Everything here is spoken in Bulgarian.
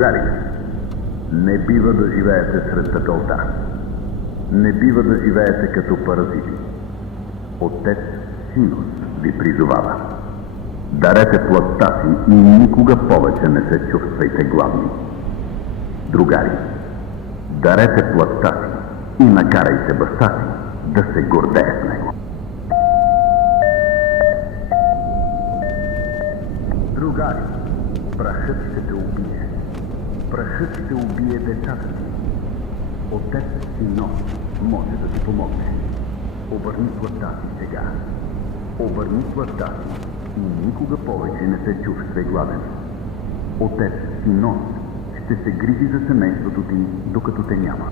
Другари, не бива да живеете сред пепелта. Не бива да живеете като паразити. Отец Синус ви призовава. Дарете плътта си и никога повече не се чувствайте гладни. Другари, дарете плътта си и накарайте баща си да се гордее с него. Другари, прахът ще те убие. Прахът ще убие децата ти. Отец Синос може да ти помогне. Обърни плътта си сега. Обърни плътта си и никога повече не се чувствай гладен. Отец Синос ще се грижи за семейството ти, докато те няма.